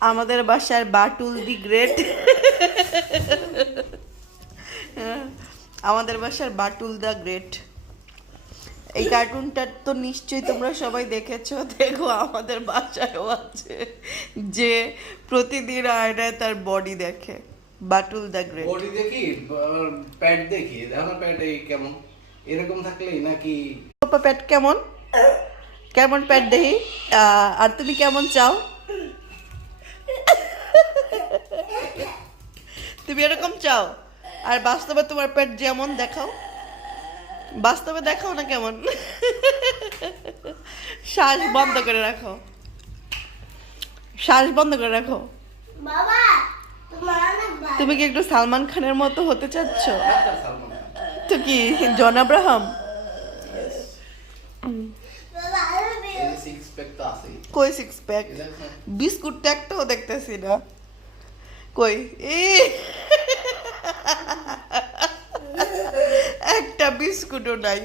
আমাদের বাসার বাটুল দি গ্রেট, আমাদের বাসার বাটুল দ্য গ্রেট। এই কার্টুনটা তো নিশ্চয়ই তোমরা সবাই দেখেছো। দেখো আমাদের বাসায়ও আছে, যে প্রতিদিন আয়নায় তার বডি দেখে। Batul the great. বডি দেখি, প্যাড দেখি, দেখো প্যাড এই কেমন, এরকম থাকলেই নাকি পাপা প্যাট কেমন, কেমন প্যাট দেখি। আর তুমি কেমন চাও? তুমি এরকম চাও? আর বাস্তবে তোমার পেট যেমন দেখাও, বাস্তবে দেখাও না কেমন। শ্বাস বন্ধ করে রাখো, শ্বাস বন্ধ করে রাখো। বাবা তোমার অনেক তুমি কি একটু সালমান খানের মতো হতে চাচ্ছ? ডাক্তার সালমান খান। তো কি জন আব্রাহাম? বাবা আমি এই সিক্স প্যাক তো আছেই। কই সিক্স প্যাক? এই দেখো। বিস্কুট একটাও দেখতেছি না। কই একটা বিস্কুটও নাই।